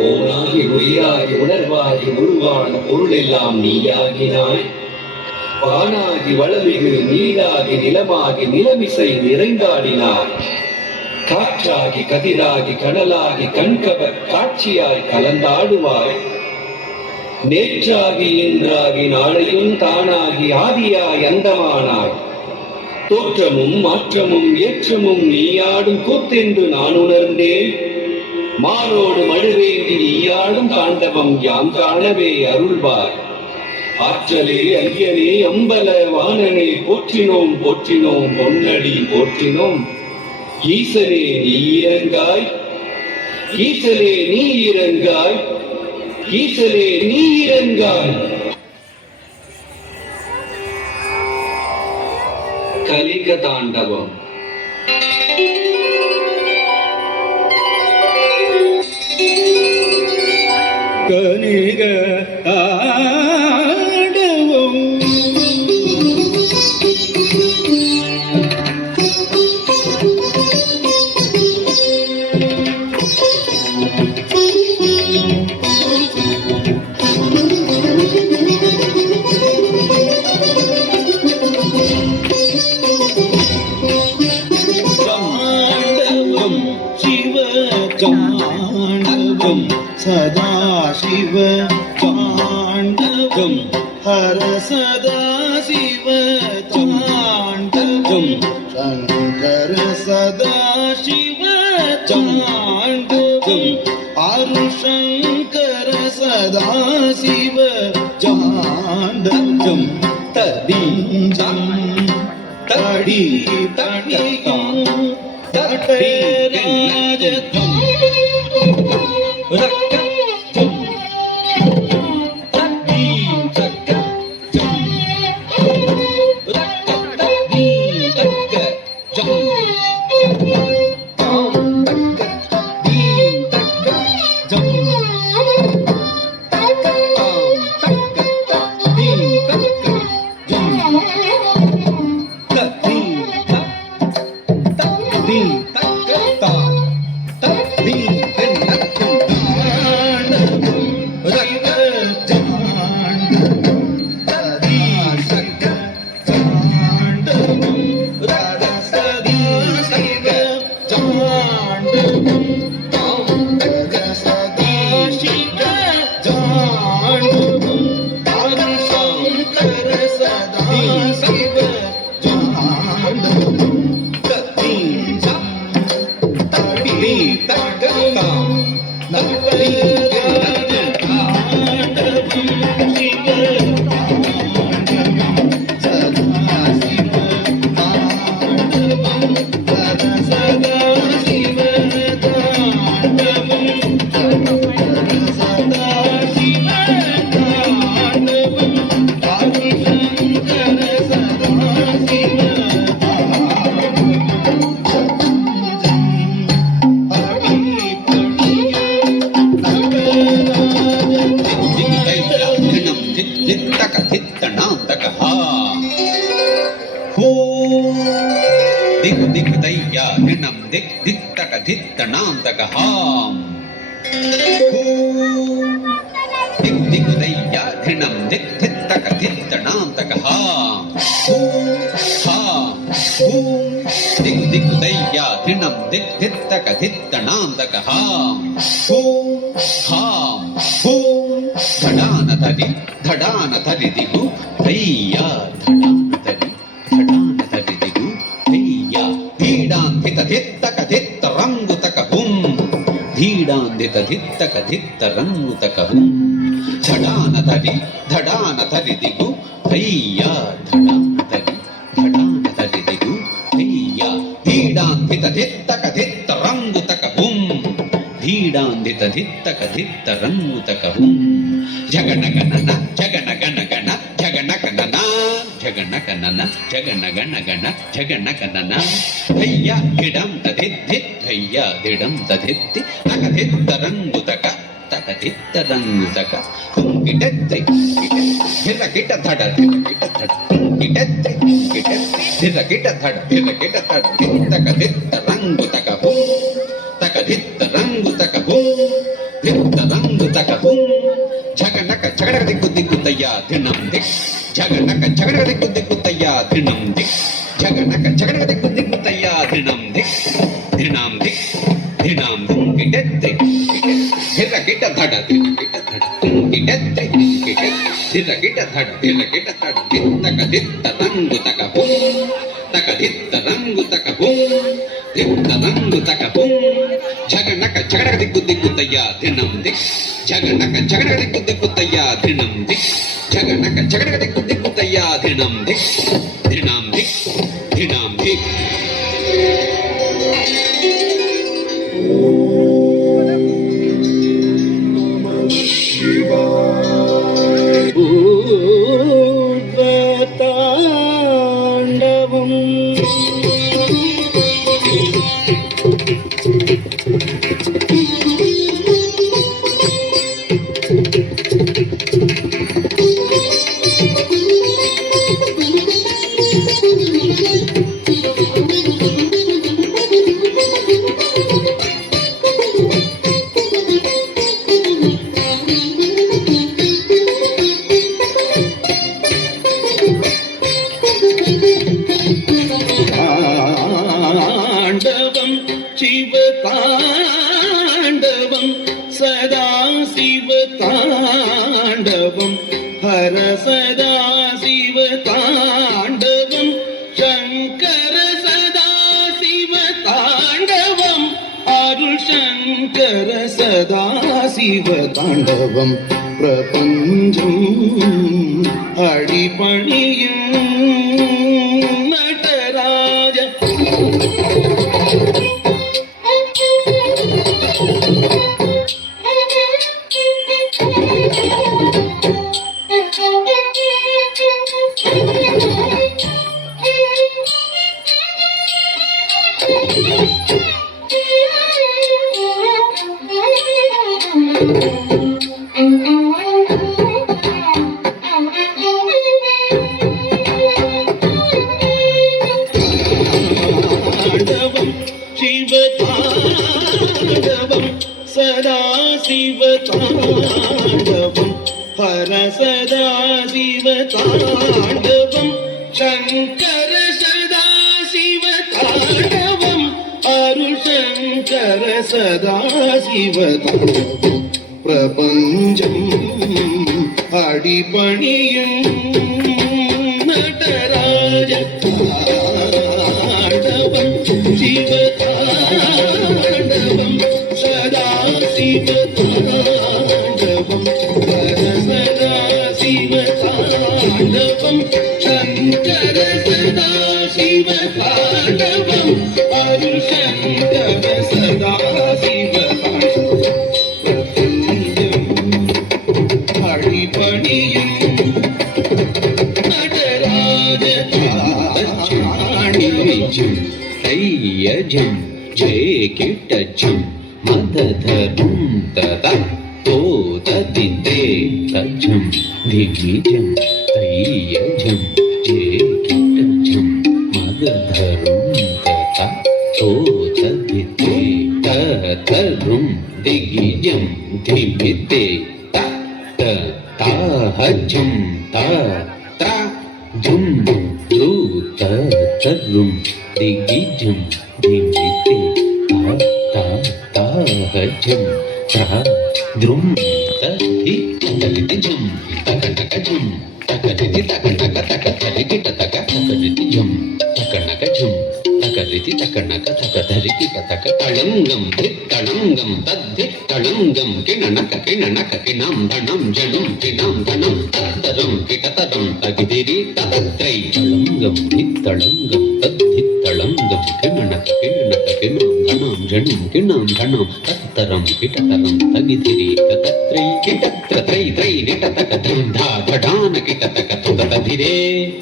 ஓனாகி உயிராகி உணர்வாகி உருவான பொருளெல்லாம் நீயாகினாய். வானாகி வளமிகு நீராகி நிலமாகி நிலமிசை நிறைந்தாடினாய். காற்றாகி கதிராகி கடலாகி கண்கவர் காட்சியாய் கலந்தாடுவாய். நேற்றாகி இன்றாகி நாளையும் தானாகி ஆதியாய் அந்தமானாய். தோற்றமும் மாற்றமும் ஏற்றமும் நீயாடும் கூத்தென்று நான் உணர்ந்தேன். மானோடு மழுவேந்தி நீயாடும் தாண்டவம் யாம் காணவே அருள்வாய். ஆற்றலே ஐயனே அம்பல வாணனே போற்றினோம் போற்றினோம் பொன்னடி போற்றினோம். ஈசனே நீ இறங்காய், ஈசனே நீ இறங்காய், ஈசனே நீ இறங்காய். கலிக தாண்டவம். கலிக தாண்டவம். தாண்டவம் சிவ தாண்டவம் சதா சிவ தாண்டவம் ஹர சதா சிவ தாண்டவம் சங்கர சதா சிவ தாண்டவம் ஆரு சங்கர சதா சிவ தாண்டவம் ததீஞ்சம் தடி தடியும் தடராஜதம் ಧಿಣಂ ದಿಕ್ ಧಿತ್ತಕ ಧಿತ್ತಣಾಂತಕ ಹಾಂ ಹೂಂ ಹಾಂ ಹೂಂ ಧಡಾನ ಧರಿ ದಿಗು ಧೈಯ ಧಡಾನ ಧರಿ ದಿಗು ಧೈಯ ಧೀಡಾಂಧಿತ ಧಿತ್ತಕ ಧಿತ್ತ ರಂಗುತಕ ಹುಂ ಧೀಡಾಂಧಿತ ಧಿತ್ತಕ ಧಿತ್ತ ರಂಗುತಕ ಹುಂ ಧಡಾನ ಧರಿ ದಿಗು ಧೈಯ ಧಡಾನ ಧರಿ ದಿಗು ಧೈಯ ಧೀಡಾಂಧಿತ ಧಿತ್ತಕ ಧಿತ್ತ ರಂಗುತಕ ಹುಂ ಧೀಡಾಂಧಿತ ಧಿತ್ತಕ ಧಿತ್ತ ರಂಗುತಕ ಹುಂ ಜಗನಗನನ ಜಗನಗನಗನ ಜಗನಗನನ ಜಗನಗನನ ಜಗನಗನಗನ ಜಗನಗನನ ಧೈಯ ಧಿಡಂ ತಧಿದ್ಧಿತ್ ಧೈಯ ಧಿಡಂ ತಧಿತ್ತಿ ತಕಧಿತ್ತ ರಂಗುತಕ ತಕಧಿತ್ತ ರಂಗುತಕ ಹುಂಗಿಟೆತ್ರಿ ಹಿರಕಿಟ ಧಡ ಕಿಟೆತ್ರಿ ಹಿರಕಿಟ ಧಡ ತಕಧಿತ್ತ ರಂಗುತಕ ಹುಂ ತಕಧಿತ್ತ ರಂಗುತಕ ಹುಂ ಧಿತ್ತ ರಂಗುತಕ ಹುಂ ಝಗನಕ ಝಗಡಗ ದಿಕ್ಕುತ್ತಯ್ಯ ಧಿಣಂ ದಿಕ್ ಝಗನಕ ಝಗಡಗ ದಿಕ್ಕುತ್ತಯ್ಯ ಧಿಣಂ ದಿಕ್ ಝಗನಕ ಝಗಡಗ ದಿಕ್ಕುತ್ತಯ್ಯ ಧಿಣಂ ದಿಕ್ ಧಿಣಂ ದಿಕ್ ಧಿಣಂ ಕಿಟೆತ್ರಿ ಹಿರಕಿಟ ಧಡ ಕಿಟೆತ್ರಿ ಹಿರಕಿಟ ಧಡ ತಕಧಿತ್ತ ರಂಗುತಕ ಹುಂ ತಕಧಿತ್ತ ರಂಗುತಕ ಹುಂ ಧಿತ್ತ ರಂಗುತಕ ಹುಂ ಝಗನಕ ಝಗಡಗ ದಿಕ್ಕುತ್ತಯ್ಯ ಧಿಣಂ ದಿಕ್ ಝಗನಕ ಝಗಡಗ ದಿಕ್ಕುತ್ತಯ್ಯ ಧಿಣಂ ದಿಕ್ ಝಗನಕ ಝಗಡಗ ದಿಕ್ಕುತ್ತಯ್ಯ ಧಿಣಂ ದಿಕ್ ಧಿಣಂ ದಿಕ್ ಧಿಣಂ ದಿಕ್ ತಾಂಡವಂ ताण्डवं शिवताण्डवं सदा शिवताण्डवं हर सदा शिवताण्डवं शङ्कर सदा शिवताण्डवं अरुळ शङ्कर सदा शिवताण्डवं प्रपञ्चम् अडिपणियुं नटराज शिवताण्डवं सदा शिवताण्डवं हर सदा शिवताण्डवं शङ्कर सदा शिवताण्डवं अरुळ शङ्कर सदा शिवताण्डवं प्रपञ्चम् अडिपणियुं नटराज ताण्डवं शिवताण्डवं सदा शिवताण्डवं हर सदा शिवताण्डवं शङ्कर सदा शिवताण्डवं अरुळ शङ्कर सदा शिवताण्डवं अडिपणियुं नटराज ताण्डवं ಧೈಯಜಂ ಜಯ ಕಿಟಜಂ ಮದಧರುಂ ತದ ತೋದದಿತೆ ತಜಂ ಧಿಗಿಜಂ ಧೈಯಜಂ ಜಯ ಕಿಟಜಂ ಮದಧರುಂ ತದ ತೋದದಿತೆ ತತರುಂ ದಿಗಿಜಂ ಧಿಮಿತೆ ತ ತಾಹಜಂ ತ ತ ಜುಂ ರು ತ ತರುಂ ದಿಗಿಜಂ ಧಿಮಿತೆ ತಾ ತಾ ತಾ ಝಂ ತಾ ದ್ರುಂ ತದಿ ತಕರಿತಿ ಝಂ ತಕನಕ ಝಂ ತಕರಿತಿ ತಕನಕ ತಕ ತರಿಗಿಟ ತಕ ತಕರಿತಿ ಝಂ ತಕನಕ ಝಂ ತಕರಿತಿ ತಕನಕ ತಕ ತರಿಗಿಟ ತಕ ತಳಂಗಂ ಧಿತ್ತಳಂಗಂ ತದ್ಧಿತ್ತಳಂಗಂ ಕಿಣನಕ ಕಿಣನಕ ಕಿಣಂ ಧಣಂ ಜಣಂ ಕಿಣಂ ಧಣಂ ತತ್ತರಂ ಕಿಟತರಂ ತಗಿದಿರಿ ತತತ್ರೈ ತಳಂಗಂ ಧಿತ್ತಳಂಗಂ ತದ್ಧಿತ್ತಳಂಗಂ ಕಿಣನಕ ಕಿಣನಕ ಕಿಣಂ ಧಣಂ ಜಣಂ ಕಿಣಂ ಧಣಂ ತತ್ತರಂ ಕಿಟತರಂ ತಗಿದಿರಿ ತತತ್ರೈ ಕಿಟತ್ರ ತ್ರೈ ತ್ರೈ ನಿಟತಕ ಧಂಧಾ ಧಡಾನ ಕಿಟತಕ ತುತತಧಿರೇ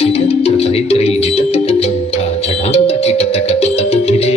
ಕಿಟತ್ರ ತ್ರೈ ತ್ರೈ ನಿಟತಕ ಧಂಧಾ ಧಡಾನ ಕಿಟತಕ ತುತತಧಿರೇ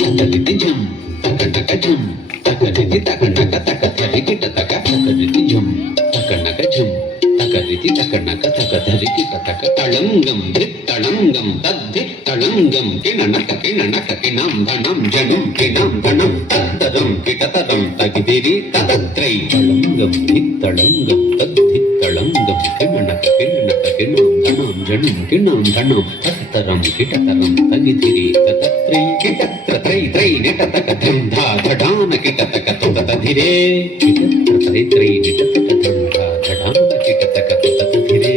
ತಕಲಿತಿ ಝಂ ತಕನಕ ಝಂ ತಕರಿತಿ ತಕನಕ ತಕ ಧರಿಗಿಟ ತಕ ತಕರಿತಿ ಝಂ ತಕನಕ ಝಂ ತಕರಿತಿ ತಕನಕ ತಕ ಧರಿಗಿಟ ತಕ ತಳಂಗಂ ಧಿತ್ತಳಂಗಂ ತದ್ಧಿತ್ತಳಂಗಂ ಕಿಣನಕ ಕಿಣನಕ ಕಿಣಂ ಧಣಂ ಜಣಂ ಕಿಣಂ ಧಣಂ ತತ್ತರಂ ಕಿಟತರಂ ತಗಿದಿರಿ ತತತ್ರೈ ತಳಂಗಂ ಧಿತ್ತಳಂಗಂ ತದ್ಧಿತ್ತಳಂಗಂ ಕಿಣನಕ ಕಿಣನಕ ಕಿಣಂ ಧಣಂ ಜಣಂ ಕಿಣಂ ಧಣಂ ತತ್ತರಂ ಕಿಟತರಂ ತಗಿದಿರಿ ತತತ್ರೈ ಕಿಟತ್ರ ತ್ರೈ ತ್ರೈ ನಿಟತಕ ಧಂಧಾ ಧಡಾನ ಕಿಟತಕ ತುತತಧಿರೇ ಕಿಟತ್ರ ತ್ರೈ ತ್ರೈ ನಿಟತಕ ಧಂಧಾ ಧಡಾನ ಕಿಟತಕ ತುತತಧಿರೇ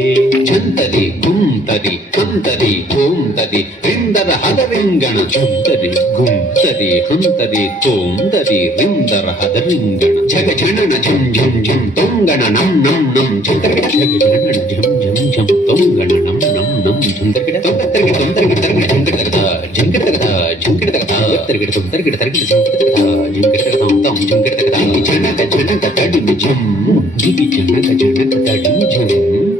ಛಂತರಿ ಗುಂತರಿ ಹಂತರಿ ತೋಂತರಿ ರಿಂದರ ಹದರಿಂಗಣ ಛಂತರಿ ಗುಂತರಿ ಹಂತರಿ ತೋಂತರಿ ರಿಂದರ ಹದರಿಂಗಣ ಝಗ ಝಣನ ಝಂ ಝಂ ಝಂ ತೊಂಗಣ ನಂ ನಂ ನಂ ಝಂತರಗಿಡ ಝಗ ಝಣನ ಝಂ ಝಂ ಝಂ ತೊಂಗಣ ನಂ ನಂ ನಂ ಝಂತರಗಿಡ ತೊಂತರಗಿಡ ತೊಂತರಗಿಡ ತರಗಿಡ ಝಂಕಟಗದ ಝಂಕಟಗದ ಝಂಕಟಗದ ತರಗಿಡ ತೊಂತರಗಿಡ ತರಗಿಡ ಝಂಕಟಗದ ಝಂಕಟಗದ ತಂ ತಂ ಝಂಕಟಗದ ಝಣಕ ಝಣಕ ತಡಿಮಿ ಝಂ ದಿಗಿ ಝಣಕ ಝಣಕ ತಡಿಮಿ ಝಂ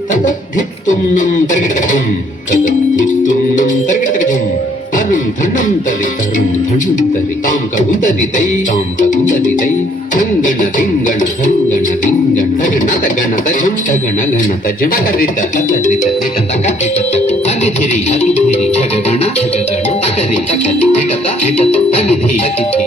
ತತದ್ಧಿತ್ತುಂ ನಂ ತರಗಿಡ ಝಂ ತತದ್ಧಿತ್ತುಂ ನಂ ತರಗಿಡ ಝಂ ತರುಂ ಧಣಂ ತರಿ ತರುಂ ಧಣಂ ತರಿ ತಾಂ ಕಗುದರಿ ತೈ ತಾಂ ಕಗುದರಿ ತೈ ಧಂಗಣ ರಿಂಗಣ ಧಂಗಣ ರಿಂಗಣ ತಗಣ ತಗಣ ತಜಂ ತಗಣ ಗಣ ತಜಂ ತಕರಿತ ತಕರಿತ ನಿಟ ತಕ ನಿಟ ತಕ ತಗಿಧಿರಿ ತಗಿಧಿರಿ ಝಗಗಣ ಝಗಗಣ ತಕರಿ ತಕರಿ ನಿಟತ ನಿಟತ ತಗಿಧಿ ತಗಿಧಿ